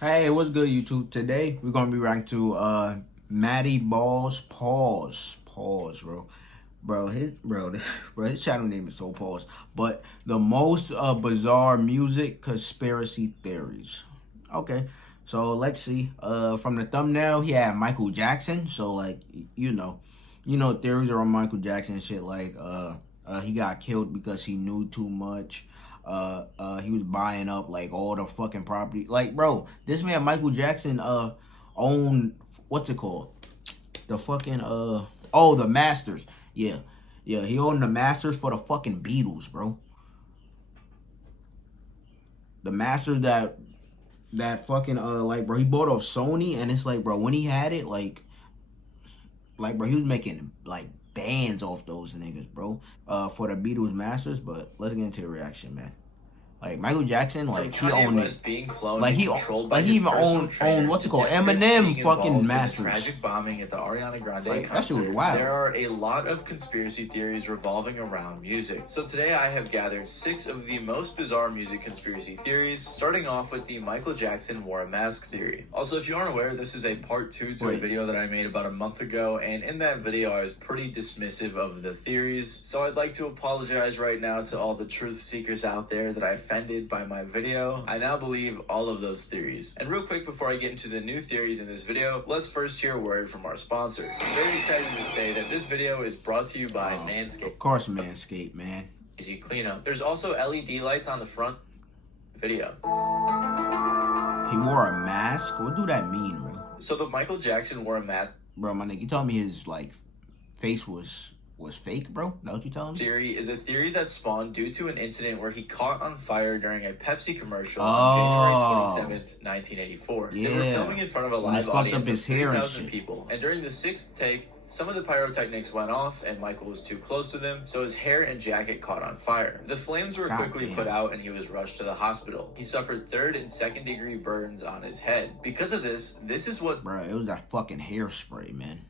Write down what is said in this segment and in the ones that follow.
Hey, what's good, YouTube? Today we're gonna be reacting to Matty Balls Pause, bro. His channel name is so pause. But the most bizarre music conspiracy theories. Okay, so let's see. From the thumbnail, he had Michael Jackson. So like, theories around Michael Jackson and shit. Like, he got killed because he knew too much. He was buying up like all the fucking property. Like, bro, this man Michael Jackson owned, what's it called? The fucking the Masters. Yeah. Yeah, he owned the Masters for the fucking Beatles, bro. The Masters that fucking like, bro, he bought off Sony, and it's like, bro, when he had it, bro, he was making like bands off those niggas, bro. For the Beatles Masters. But let's get into the reaction, man. Like Michael Jackson, like he owned it. Being cloned Like he even owned what's it called? Eminem fucking Masters. Tragic bombing at the Ariana Grande like, concert. That shit was wild. There are a lot of conspiracy theories revolving around music. So today I have gathered 6 of the most bizarre music conspiracy theories, starting off with the Michael Jackson wore a mask theory. Also, if you aren't aware, this is a part 2 to a video that I made about a month ago, and in that video I was pretty dismissive of the theories. So I'd like to apologize right now to all the truth seekers out there that I offended by my video. I now believe all of those theories. And real quick before I get into the new theories in this video, let's first hear a word from our sponsor. I'm very excited to say that this video is brought to you by Manscaped. Of course, Manscaped, man. Easy cleanup. There's also LED lights on the front. Video. He wore a mask? What do that mean, bro? So the Michael Jackson wore a mask. Bro, my nigga, you told me his like face was fake, bro? That what you telling me? Theory is a theory that spawned due to an incident where he caught on fire during a Pepsi commercial on January 27th, 1984. Yeah. They were filming in front of a live audience of 3,000 people. And during the 6th take, some of the pyrotechnics went off and Michael was too close to them, so his hair and jacket caught on fire. The flames were quickly put out and he was rushed to the hospital. He suffered 3rd and 2nd degree burns on his head. Because of this is what... Bro, it was that fucking hairspray, man.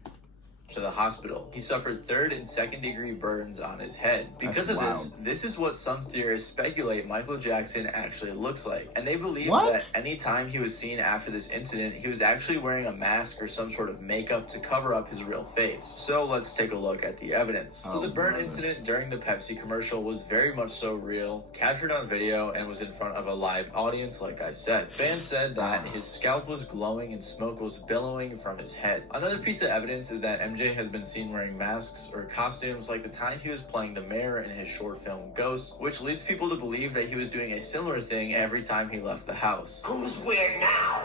To the hospital. He suffered 3rd and 2nd degree burns on his head. Because of this is what some theorists speculate Michael Jackson actually looks like. And they believe that anytime he was seen after this incident, he was actually wearing a mask or some sort of makeup to cover up his real face. So let's take a look at the evidence. So the burn incident during the Pepsi commercial was very much so real, captured on video, and was in front of a live audience like I said. Fans said that his scalp was glowing and smoke was billowing from his head. Another piece of evidence is that MJ has been seen wearing masks or costumes like the time he was playing the mayor in his short film Ghost, which leads people to believe that he was doing a similar thing every time he left the house. Who's weird now?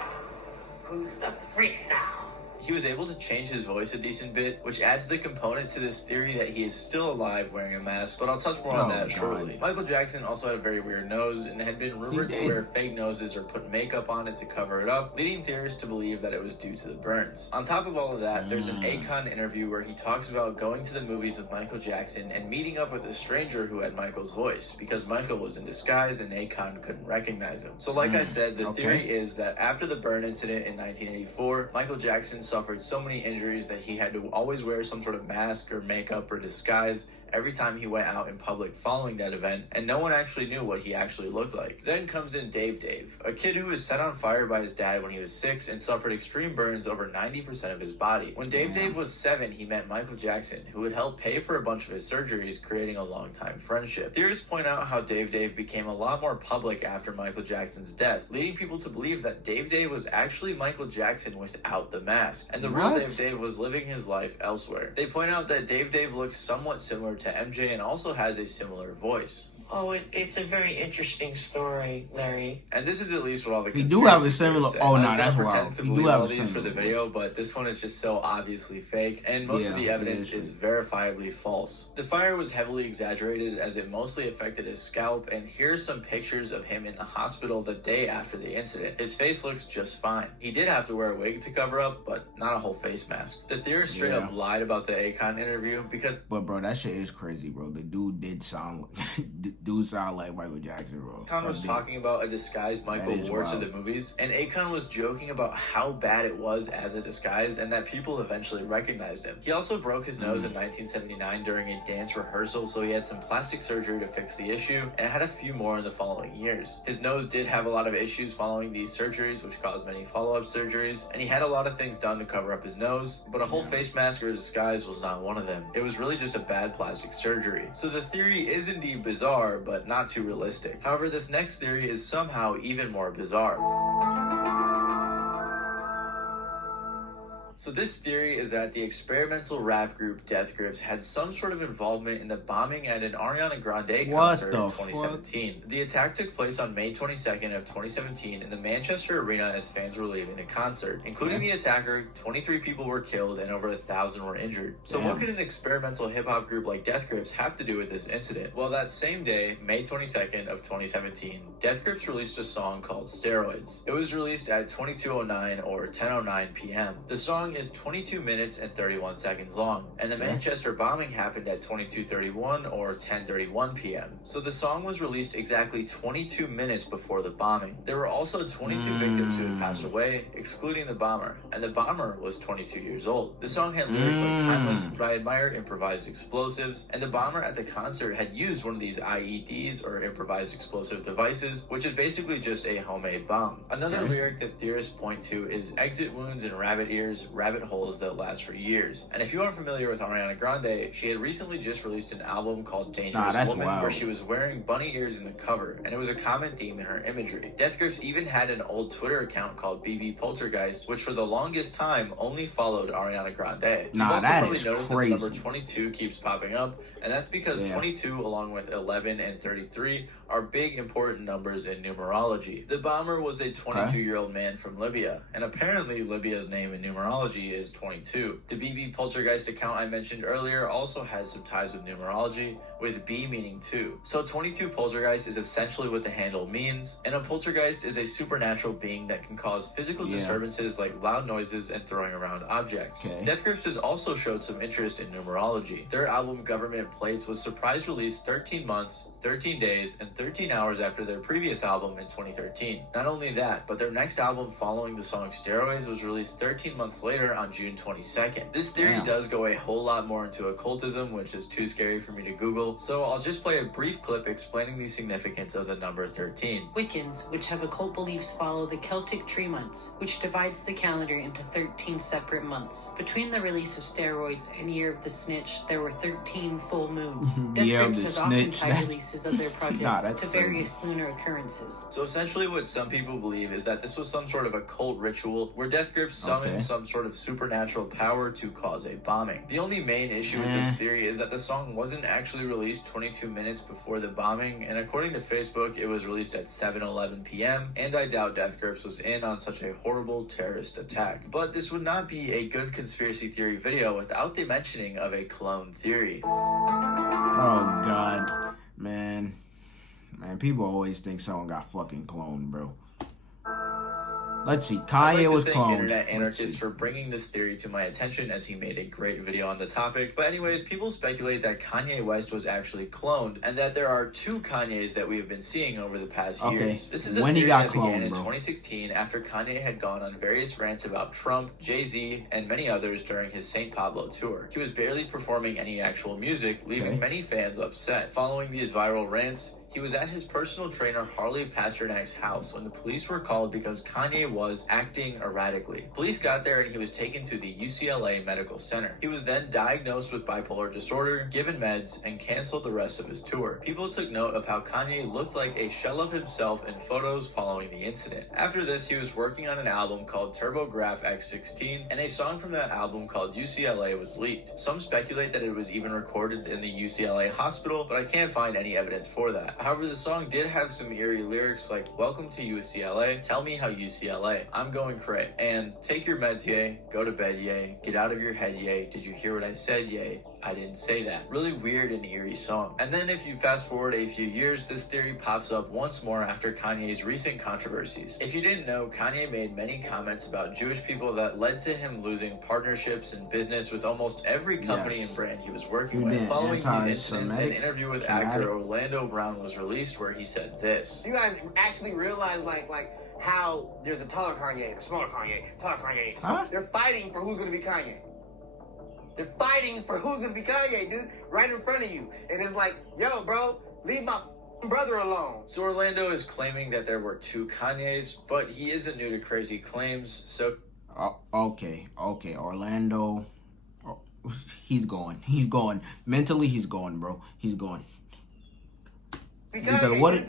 Who's the freak now? He was able to change his voice a decent bit, which adds the component to this theory that he is still alive wearing a mask, but I'll touch more on that shortly. Michael Jackson also had a very weird nose and had been rumored to wear fake noses or put makeup on it to cover it up, leading theorists to believe that it was due to the burns. On top of all of that, there's an Akon interview where he talks about going to the movies with Michael Jackson and meeting up with a stranger who had Michael's voice, because Michael was in disguise and Akon couldn't recognize him. So like I said, the theory is that after the burn incident in 1984, Michael Jackson suffered so many injuries that he had to always wear some sort of mask or makeup or disguise every time he went out in public following that event, and no one actually knew what he actually looked like. Then comes in Dave, a kid who was set on fire by his dad when he was 6 and suffered extreme burns over 90% of his body. When Dave was 7, he met Michael Jackson, who would help pay for a bunch of his surgeries, creating a long-time friendship. Theorists point out how Dave became a lot more public after Michael Jackson's death, leading people to believe that Dave was actually Michael Jackson without the mask, and the real Dave was living his life elsewhere. They point out that Dave looks somewhat similar to MJ and also has a similar voice. Oh, it's a very interesting story, Larry. And this is at least what all the We do have a similar. say. Oh no, that's wild. We do have all these for the video, but this one is just so obviously fake, and most of the evidence is verifiably false. The fire was heavily exaggerated as it mostly affected his scalp, and here's some pictures of him in the hospital the day after the incident. His face looks just fine. He did have to wear a wig to cover up, but not a whole face mask. The theorist straight up lied about the Akon interview because... But bro, that shit is crazy, bro. The dude did sound do sound like Michael Jackson, bro. Akon was talking about a disguised Michael wore to the movies, and Akon was joking about how bad it was as a disguise and that people eventually recognized him. He also broke his nose in 1979 during a dance rehearsal, so he had some plastic surgery to fix the issue, and had a few more in the following years. His nose did have a lot of issues following these surgeries, which caused many follow-up surgeries, and he had a lot of things done to cover up his nose, but a whole face mask or disguise was not one of them. It was really just a bad plastic surgery. So the theory is indeed bizarre, but not too realistic. However, this next theory is somehow even more bizarre. So this theory is that the experimental rap group Death Grips had some sort of involvement in the bombing at an Ariana Grande concert in 2017. The attack took place on May 22nd of 2017 in the Manchester Arena as fans were leaving the concert. Including the attacker, 23 people were killed and over 1,000 were injured. So what could an experimental hip-hop group like Death Grips have to do with this incident? Well, that same day, May 22nd of 2017, Death Grips released a song called Steroids. It was released at 22:09 or 10:09 p.m. The song is 22 minutes and 31 seconds long, and the Manchester bombing happened at 22:31 or 10:31 p.m. So the song was released exactly 22 minutes before the bombing. There were also 22 victims who had passed away, excluding the bomber, and the bomber was 22 years old. The song had lyrics like Timeless, but I admire improvised explosives, and the bomber at the concert had used one of these IEDs or improvised explosive devices, which is basically just a homemade bomb. Another lyric that theorists point to is exit wounds and rabbit ears, rabbit holes that last for years. And if you aren't familiar with Ariana Grande, she had recently just released an album called Dangerous Woman, where she was wearing bunny ears in the cover, and it was a common theme in her imagery. Death Grips even had an old Twitter account called BB Poltergeist, which for the longest time only followed Ariana Grande. You've also probably noticed that the number 22 keeps popping up, and that's because 22 along with 11 and 33 are big important numbers in numerology. The bomber was a 22-year-old man from Libya, and apparently Libya's name in numerology is 22. The BB Poltergeist account I mentioned earlier also has some ties with numerology, with B meaning 2. So 22 Poltergeist is essentially what the handle means, and a poltergeist is a supernatural being that can cause physical disturbances like loud noises and throwing around objects. Death Grips has also showed some interest in numerology. Their album Government Plates was surprise released 13 months, 13 days, and 13 hours after their previous album in 2013. Not only that, but their next album following the song Steroids was released 13 months later on June 22nd. This theory does go a whole lot more into occultism, which is too scary for me to Google, so I'll just play a brief clip explaining the significance of the number 13. Wiccans, which have occult beliefs, follow the Celtic tree months, which divides the calendar into 13 separate months. Between the release of Steroids and Year of the Snitch, there were 13 full moons. Death Grips has often tied releases of their projects to various lunar occurrences. So essentially what some people believe is that this was some sort of occult ritual where Death Grips summoned some sort of supernatural power to cause a bombing. The only main issue with this theory is that the song wasn't actually released 22 minutes before the bombing, and according to Facebook, it was released at 7:11 p.m., and I doubt Death Grips was in on such a horrible terrorist attack. But this would not be a good conspiracy theory video without the mentioning of a clone theory. Oh God, man, people always think someone got fucking cloned, bro. Let's see. Kanye was cloned. Internet anarchists for bringing this theory to my attention, as he made a great video on the topic. But anyways, people speculate that Kanye West was actually cloned, and that there are two Kanyes that we have been seeing over the past years. This is a theory that began in 2016 after Kanye had gone on various rants about Trump, Jay-Z, and many others during his St. Pablo tour. He was barely performing any actual music, leaving many fans upset. Following these viral rants, he was at his personal trainer Harley Pasternak's house when the police were called because Kanye was acting erratically. Police got there and he was taken to the UCLA Medical Center. He was then diagnosed with bipolar disorder, given meds, and canceled the rest of his tour. People took note of how Kanye looked like a shell of himself in photos following the incident. After this, he was working on an album called TurboGrafx X16, and a song from that album called UCLA was leaked. Some speculate that it was even recorded in the UCLA hospital, but I can't find any evidence for that. However, the song did have some eerie lyrics like, "Welcome to UCLA, tell me how UCLA, I'm going cray, and take your meds, yay, go to bed, yay, get out of your head, yay, did you hear what I said, yay, I didn't say that. Really weird and eerie song. And then if you fast forward a few years, this theory pops up once more after Kanye's recent controversies. If you didn't know, Kanye made many comments about Jewish people that led to him losing partnerships and business with almost every company and brand he was working with. Following these incidents, an interview with actor Orlando Brown was released where he said this. You guys actually realize like how there's a taller Kanye and a smaller Kanye, taller Kanye. Huh? They're fighting for who's gonna be Kanye. They're fighting for who's gonna be Kanye, dude, right in front of you. And it's like, yo, bro, leave my brother alone. So Orlando is claiming that there were 2 Kanyes, but he isn't new to crazy claims, so... Okay, Orlando, he's going. Mentally, he's going, bro. He's going. Because what is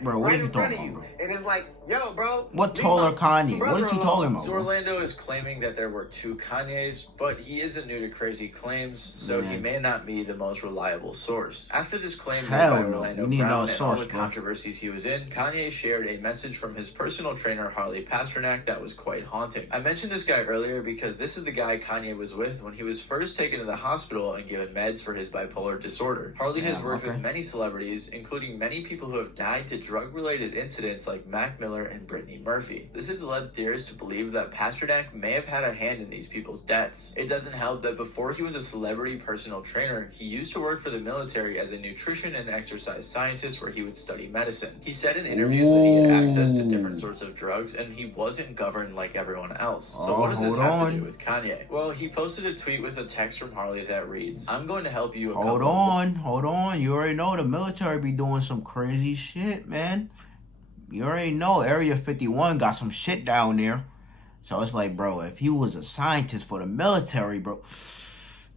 he talking about, bro? And it's like, yo, bro. What taller Kanye? What is he talking about? So Orlando is claiming that there were 2 Kanyes, but he isn't new to crazy claims, so he may not be the most reliable source. After this claim made by Orlando Brown and all the controversies he was in, Kanye shared a message from his personal trainer Harley Pasternak that was quite haunting. I mentioned this guy earlier because this is the guy Kanye was with when he was first taken to the hospital and given meds for his bipolar disorder. Harley has worked with many celebrities, including many people who have died to drug-related incidents like Mac Miller and Brittany Murphy. This has led theorists to believe that Pasternak may have had a hand in these people's deaths. It doesn't help that before he was a celebrity personal trainer, he used to work for the military as a nutrition and exercise scientist where he would study medicine. He said in interviews that he had access to different sorts of drugs and he wasn't governed like everyone else. So what does this have to do with Kanye? Well, he posted a tweet with a text from Harley that reads, "I'm going to help you Hold on. You already know the military be doing some crazy shit, man. You already know Area 51 got some shit down there. So it's like, bro, if he was a scientist for the military, bro,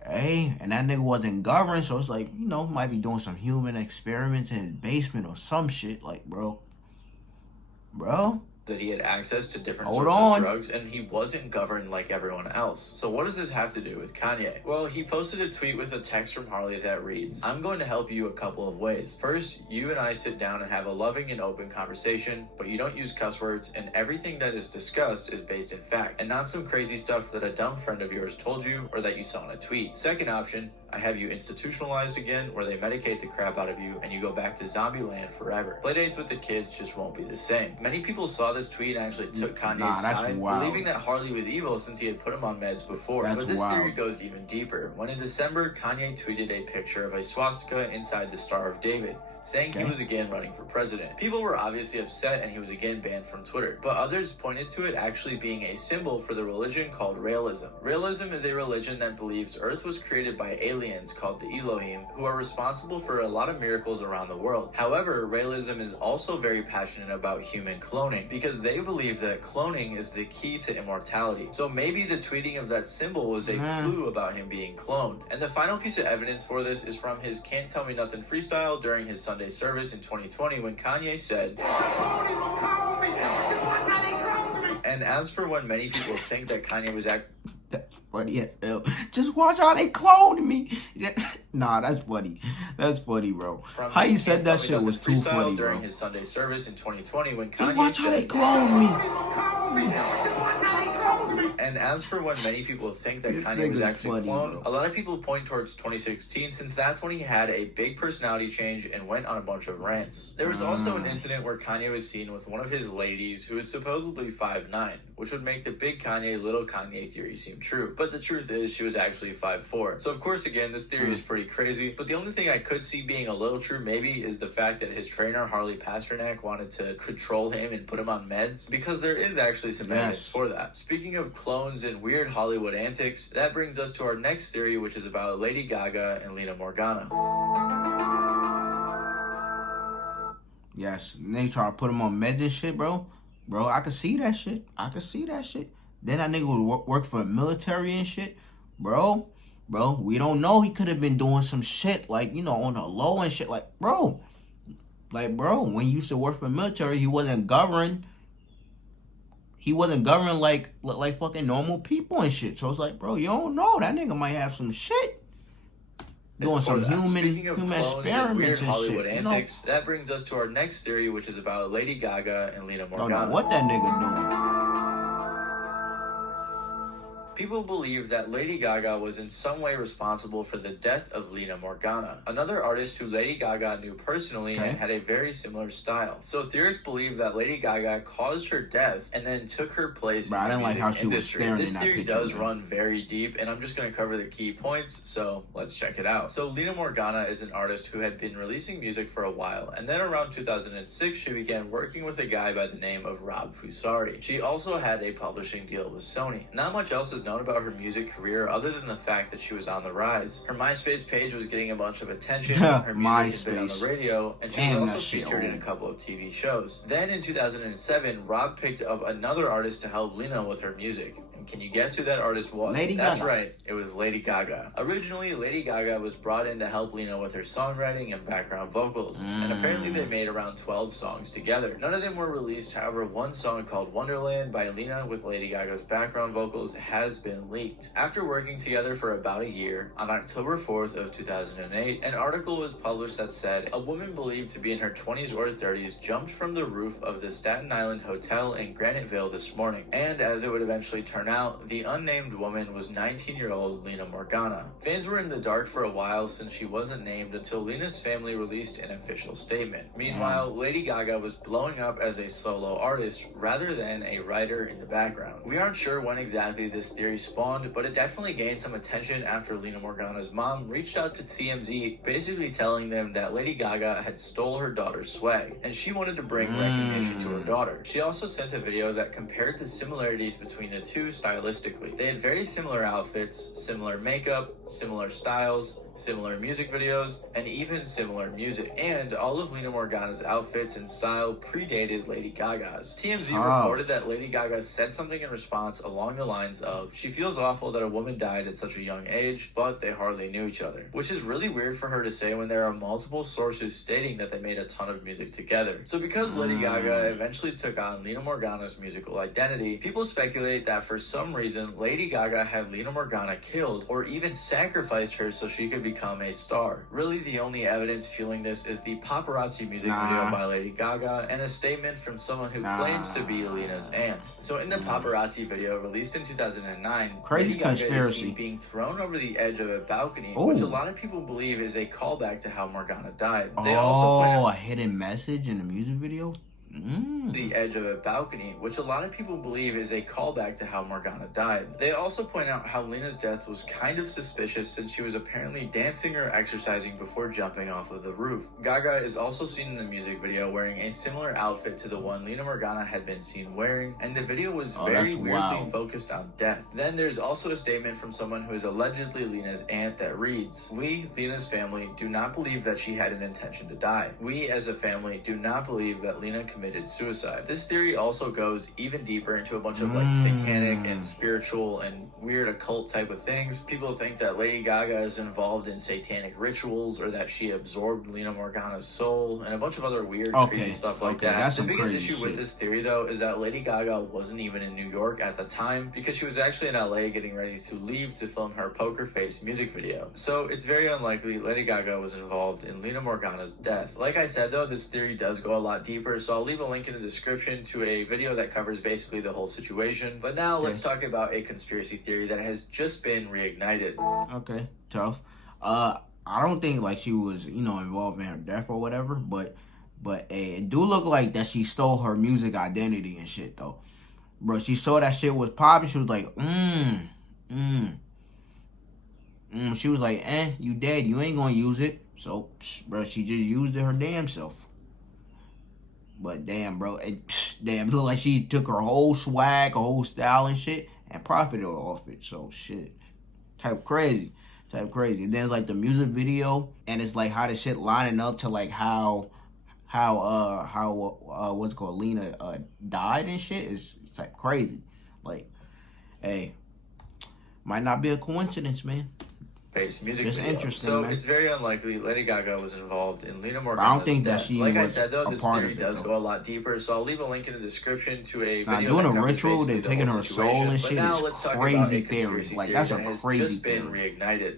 hey, and that nigga wasn't governed, so it's like, you know, might be doing some human experiments in his basement or some shit. Like, bro. That he had access to different sorts of drugs and he wasn't governed like everyone else. So what does this have to do with Kanye? Well, he posted a tweet with a text from Harley that reads, "I'm going to help you a couple of ways. First, you and I sit down and have a loving and open conversation, but you don't use cuss words and everything that is discussed is based in fact and not some crazy stuff that a dumb friend of yours told you or that you saw in a tweet. Second option, I have you institutionalized again where they medicate the crap out of you and you go back to zombie land forever. Playdates with the kids just won't be the same." Many people saw this tweet and actually took Kanye's side, believing that Harley was evil since he had put him on meds before. But this theory goes even deeper. When in December, Kanye tweeted a picture of a swastika inside the Star of David, saying he was again running for president. People were obviously upset and he was again banned from Twitter, but others pointed to it actually being a symbol for the religion called Raelism. Raelism is a religion that believes Earth was created by aliens called the Elohim, who are responsible for a lot of miracles around the world. However, Raelism is also very passionate about human cloning because they believe that cloning is the key to immortality. So maybe the tweeting of that symbol was a clue about him being cloned. And the final piece of evidence for this is from his Can't Tell Me Nothing freestyle during his Sunday service in 2020 when Kanye said, and as for when many people think that Kanye was funny. Just watch how they cloned me. Nah, that's funny. That's funny, bro. How you said that shit was too funny, bro. During his Sunday service in 2020 when Kanye watch how they cloned me. And as for when many people think that Kanye was actually cloned, a lot of people point towards 2016 since that's when he had a big personality change and went on a bunch of rants. There was also an incident where Kanye was seen with one of his ladies who is supposedly 5'9", which would make the big Kanye, little Kanye theory seem true. But the truth is she was actually 5'4". So of course, again, this theory is pretty crazy, but the only thing I could see being a little true maybe is the fact that his trainer Harley Pasternak wanted to control him and put him on meds, because there is actually some evidence for that. Speaking of clones and weird Hollywood antics, that brings us to our next theory, which is about Lady Gaga and Lena Morgana. Yes, they try to put him on meds and shit, bro. Bro, I can see that shit. Then that nigga would work for the military and shit. Bro, we don't know. He could have been doing some shit, like, you know, on the low and shit. Like, bro, when he used to work for the military, he wasn't governed. He wasn't governed like fucking normal people and shit. So it's like, bro, you don't know. That nigga might have some shit. Doing some human experiments and Hollywood shit. Antics, that brings us to our next theory, which is about Lady Gaga and Lena Morgana. Don't know what that nigga doing. People believe that Lady Gaga was in some way responsible for the death of Lina Morgana, another artist who Lady Gaga knew personally and had a very similar style. So theorists believe that Lady Gaga caused her death and then took her place in the music industry. This theory does run very deep, and I'm just going to cover the key points, so let's check it out. So Lina Morgana is an artist who had been releasing music for a while, and then around 2006 she began working with a guy by the name of Rob Fusari. She also had a publishing deal with Sony. Not much else is known about her music career other than the fact that she was on the rise. Her MySpace page was getting a bunch of attention, her music had been on the radio, and she was also featured in a couple of TV shows. Then in 2007, Rob picked up another artist to help Lina with her music. Can you guess who that artist was? That's right, it was Lady Gaga. Originally, Lady Gaga was brought in to help Lina with her songwriting and background vocals, and apparently they made around 12 songs together. None of them were released, however, one song called Wonderland by Lina with Lady Gaga's background vocals has been leaked. After working together for about a year, on October 4th of 2008, an article was published that said, a woman believed to be in her 20s or 30s jumped from the roof of the Staten Island Hotel in Graniteville this morning, and as it would eventually turn out, the unnamed woman was 19-year-old Lina Morgana. Fans were in the dark for a while since she wasn't named until Lina's family released an official statement. Meanwhile, Lady Gaga was blowing up as a solo artist rather than a writer in the background. We aren't sure when exactly this theory spawned, but it definitely gained some attention after Lina Morgana's mom reached out to TMZ, basically telling them that Lady Gaga had stole her daughter's swag, and she wanted to bring recognition to her daughter. She also sent a video that compared the similarities between the two stylistically. They had very similar outfits, similar makeup, similar styles, similar music videos, and even similar music. And all of Lina Morgana's outfits and style predated Lady Gaga's. TMZ reported that Lady Gaga said something in response along the lines of, she feels awful that a woman died at such a young age, but they hardly knew each other. Which is really weird for her to say when there are multiple sources stating that they made a ton of music together. So because Lady Gaga eventually took on Lina Morgana's musical identity, people speculate that for some reason Lady Gaga had Lina Morgana killed or even sacrificed her so she could become a star. Really, the only evidence fueling this is the Paparazzi music video by Lady Gaga and a statement from someone who claims to be Lina's aunt. So in the Paparazzi video released in 2009, Lady Gaga is seen being thrown over the edge of a balcony, which a lot of people believe is a callback to how Morgana died. They also point out a hidden message in the music video? The edge of a balcony, which a lot of people believe is a callback to how Morgana died. They also point out how Lina's death was kind of suspicious since she was apparently dancing or exercising before jumping off of the roof. Gaga is also seen in the music video wearing a similar outfit to the one Lina Morgana had been seen wearing, and the video was very weirdly focused on death. Then there's also a statement from someone who is allegedly Lina's aunt that reads, we, Lina's family, do not believe that she had an intention to die. We, as a family, do not believe that Lina committed suicide. This theory also goes even deeper into a bunch of like satanic and spiritual and weird occult type of things. People think that Lady Gaga is involved in satanic rituals or that she absorbed Lina Morgana's soul and a bunch of other weird creepy stuff like that. The biggest issue with this theory though is that Lady Gaga wasn't even in New York at the time because she was actually in LA getting ready to leave to film her Poker Face music video. So it's very unlikely Lady Gaga was involved in Lina Morgana's death. Like I said though, this theory does go a lot deeper, so I'll leave a link in the description to a video that covers basically the whole situation. But now let's talk about a conspiracy theory that has just been reignited. Okay, tough. I don't think like she was, involved in her death or whatever, but it do look like that she stole her music identity and shit though. Bro, she saw that shit was popping, she was like, she was like, you dead, you ain't gonna use it. So, bro, she just used it her damn self. But damn, bro, it looked like she took her whole swag, her whole style and shit, and profited off it. So shit, type crazy. And then like the music video, and it's like how the shit lining up to like how what's called Lina died and shit. It's like crazy. Like, hey, might not be a coincidence, man. Music it's video. Interesting, so man. It's very unlikely Lady Gaga was involved in Lina Morgana's I don't think death. that she like I was said though, this theory does though. go a lot deeper, so I'll leave a link in the description to a video doing that a ritual, then taking her soul and shit is crazy theory. Like that's a crazy just been theory. reignited.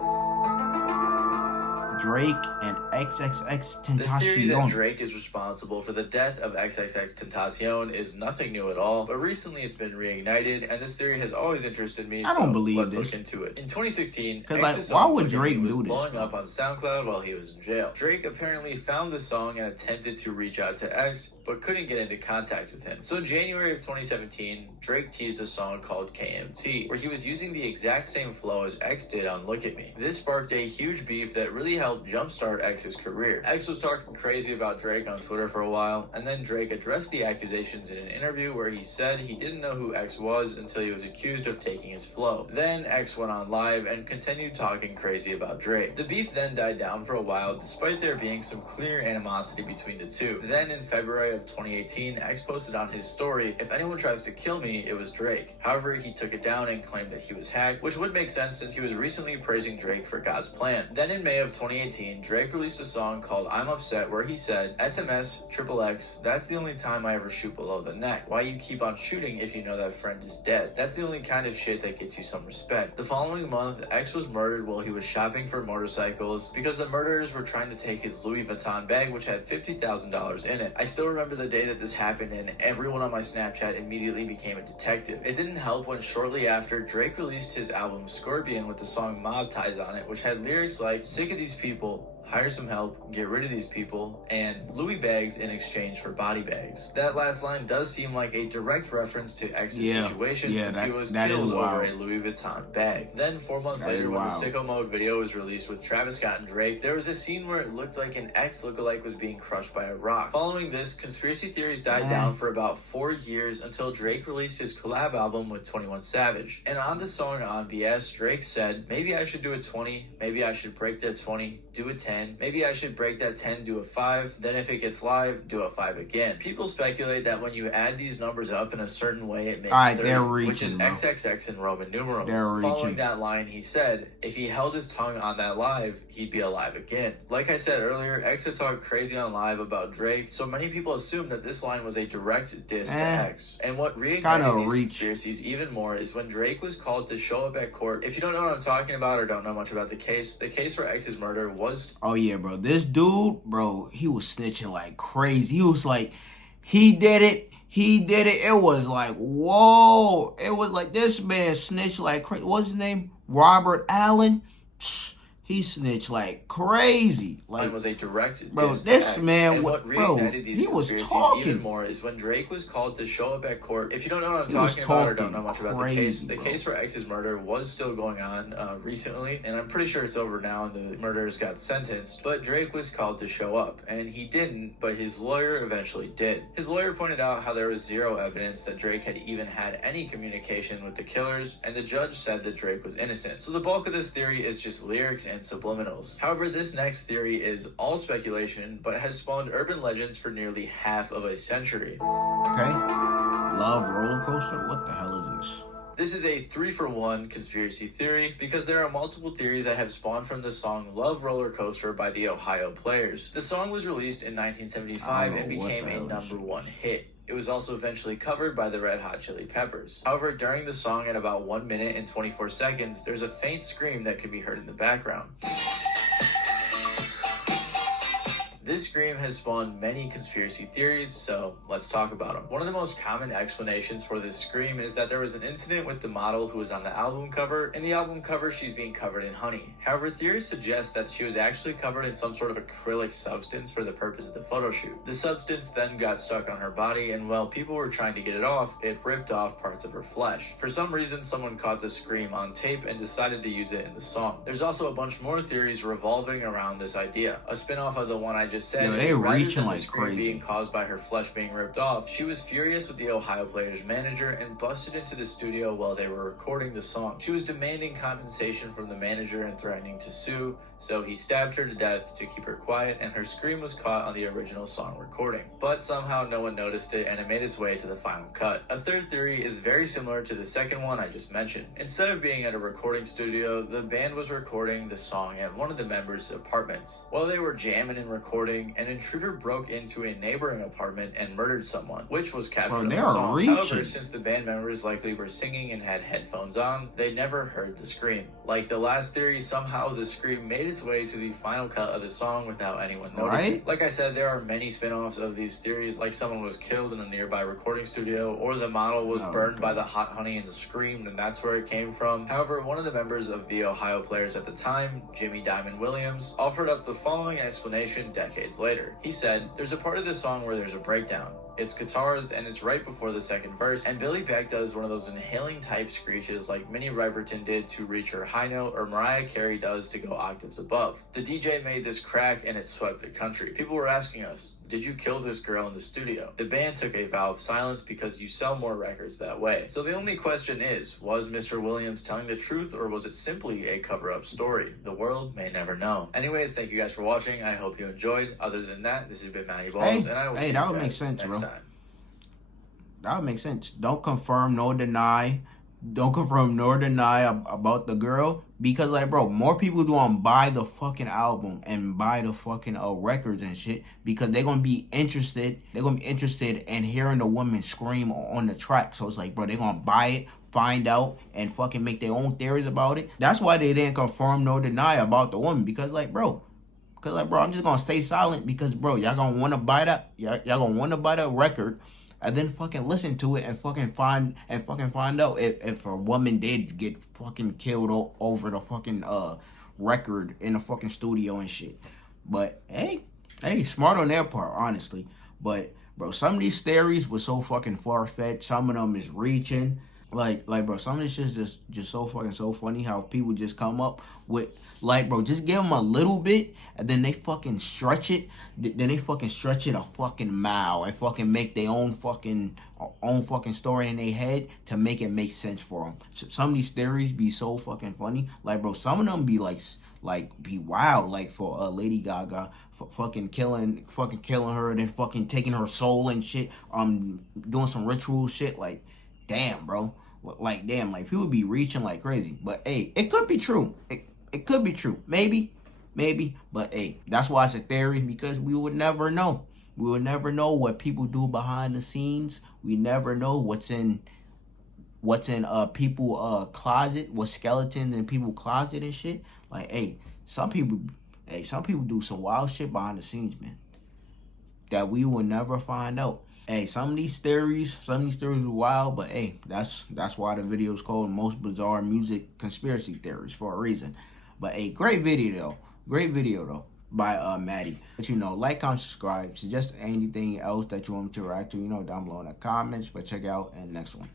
Drake and XXX The theory that Tentacion. Drake is responsible for the death of XXX Tentacion is nothing new at all, but recently it's been reignited, and this theory has always interested me. I don't believe let's this. look into it. In 2016, like, why would Drake was do this? blowing up on SoundCloud while he was in jail. Drake apparently found the song and attempted to reach out to X, but couldn't get into contact with him. So in January of 2017, Drake teased a song called KMT, where he was using the exact same flow as X did on Look at Me. This sparked a huge beef that really helped jumpstart X's career. X was talking crazy about Drake on Twitter for a while, and then Drake addressed the accusations in an interview where he said he didn't know who X was until he was accused of taking his flow. Then X went on live and continued talking crazy about Drake. The beef then died down for a while, despite there being some clear animosity between the two. Then in February of 2018, X posted on his story, "If anyone tries to kill me, it was Drake." However, he took it down and claimed that he was hacked, which would make sense since he was recently praising Drake for God's plan. Then in May of 2018, Drake released a song called I'm Upset, where he said, "SMS, XXX, that's the only time I ever shoot below the neck. Why you keep on shooting if you know that friend is dead? That's the only kind of shit that gets you some respect." The following month, X was murdered while he was shopping for motorcycles because the murderers were trying to take his Louis Vuitton bag, which had $50,000 in it. I still remember the day that this happened, and everyone on my Snapchat immediately became a detective. It didn't help when shortly after, Drake released his album Scorpion with the song Mob Ties on it, which had lyrics like, "Sick of these people, hire some help, get rid of these people," and Louis bags in exchange for body bags. That last line does seem like a direct reference to X's situation since he was killed over a Louis Vuitton bag. Then 4 months later, when the Sicko Mode video was released with Travis Scott and Drake, there was a scene where it looked like an X lookalike was being crushed by a rock. Following this, conspiracy theories died down for about 4 years until Drake released his collab album with 21 Savage. And on the song On BS, Drake said, "Maybe I should do a 20, maybe I should break that 20, do a 10, maybe I should break that 10, do a 5, then if it gets live, do a 5 again." People speculate that when you add these numbers up in a certain way, it makes 30, which is XXX in Roman numerals. Following that line, he said, if he held his tongue on that live, he'd be alive again. Like I said earlier, X had talked crazy on live about Drake, so many people assumed that this line was a direct diss to X. And what reignited these conspiracies even more is when Drake was called to show up at court. If you don't know what I'm talking about or don't know much about the case for X's murder was... Oh yeah, bro. This dude, bro, he was snitching like crazy. He was like, he did it. It was like, whoa. It was like this man snitched like crazy. What's his name? Robert Allen. He snitched like crazy. Like, was a direct bro, this man, and what reignited these he was conspiracies talking even more is when Drake was called to show up at court. If you don't know what I'm talking about or don't know much about the case for X's murder was still going on recently, and I'm pretty sure it's over now and the murderers got sentenced, but Drake was called to show up, and he didn't, but his lawyer eventually did. His lawyer pointed out how there was zero evidence that Drake had even had any communication with the killers, and the judge said that Drake was innocent. So the bulk of this theory is just lyrics and subliminals. However, this next theory is all speculation, but has spawned urban legends for nearly half of a century. Okay. Love roller coaster? What the hell is this? This is a 3-for-1 conspiracy theory because there are multiple theories that have spawned from the song Love Roller Coaster by the Ohio Players. The song was released in 1975 and became a #1 hit. It was also eventually covered by the Red Hot Chili Peppers. However, during the song at about 1 minute and 24 seconds, there's a faint scream that can be heard in the background. This scream has spawned many conspiracy theories, so let's talk about them. One of the most common explanations for this scream is that there was an incident with the model who was on the album cover. In the album cover, she's being covered in honey. However, theories suggest that she was actually covered in some sort of acrylic substance for the purpose of the photo shoot. The substance then got stuck on her body, and while people were trying to get it off, it ripped off parts of her flesh. For some reason, someone caught the scream on tape and decided to use it in the song. There's also a bunch more theories revolving around this idea. A spin-off of the one I just said, they reaching like crazy. Being caused by her flesh being ripped off, she was furious with the Ohio Players manager and busted into the studio while they were recording the song. She was demanding compensation from the manager and threatening to sue, so he stabbed her to death to keep her quiet, and her scream was caught on the original song recording. But somehow no one noticed it, and it made its way to the final cut. A third theory is very similar to the second one I just mentioned. Instead of being at a recording studio, the band was recording the song at one of the members' apartments. While they were jamming and recording, quoting, an intruder broke into a neighboring apartment and murdered someone, which was captured on the they're song. reaching. However, since the band members likely were singing and had headphones on, they never heard the scream. Like the last theory, somehow the scream made its way to the final cut of the song without anyone noticing. Right? Like I said, there are many spin-offs of these theories, like someone was killed in a nearby recording studio, or the model was burned by the hot honey and screamed, and that's where it came from. However, one of the members of the Ohio Players at the time, Jimmy Diamond Williams, offered up the following explanation decades later. He said, "There's a part of the song where there's a breakdown. It's guitars, and it's right before the second verse, and Billy Beck does one of those inhaling type screeches like Minnie Riperton did to reach her high note, or Mariah Carey does to go octaves above. The DJ made this crack, and it swept the country. People were asking us, did you kill this girl in the studio? The band took a vow of silence because you sell more records that way. So the only question is, was Mr. Williams telling the truth, or was it simply a cover-up story? The world may never know." Anyways, thank you guys for watching. I hope you enjoyed. Other than that, this has been Matty Balls, and I will see you that would guys make sense, next bro. time. That would make sense. Don't confirm nor deny. Don't confirm nor deny about the girl, because like, bro, more people gonna buy the fucking album and buy the fucking records and shit, because they're gonna be interested. They're gonna be interested in hearing the woman scream on the track. So it's like, bro, they're gonna buy it, find out, and fucking make their own theories about it. That's why they didn't confirm nor deny about the woman, because like, bro, I'm just gonna stay silent, because bro, y'all gonna wanna buy that. Y'all gonna wanna buy that record, and then fucking listen to it and fucking find out if a woman did get fucking killed over the fucking record in the fucking studio and shit. But hey, smart on their part, honestly. But bro, some of these theories were so fucking far-fetched. Some of them is reaching. Like, bro, some of this shit is just so funny how people just come up with, like, bro, just give them a little bit, and then they fucking stretch it. Then they fucking stretch it a fucking mile and fucking make their own fucking story in their head to make it make sense for them. Some of these theories be so fucking funny. Like, bro, some of them be be wild. Like for Lady Gaga, for fucking killing her, and then fucking taking her soul and shit. Doing some ritual shit. Like, damn, bro. Like, damn, like, people be reaching like crazy. But, hey, it could be true. It could be true. Maybe. But, hey, that's why it's a theory, because we would never know. We would never know what people do behind the scenes. We never know what's in people closet, what skeletons in people closet and shit. Like, some people do some wild shit behind the scenes, man, that we will never find out. Hey, some of these theories are wild, but hey, that's why the video is called Most Bizarre Music Conspiracy Theories, for a reason. But hey, great video though by Matty. But like, comment, subscribe, suggest anything else that you want me to react to, down below in the comments. But check out in the next one.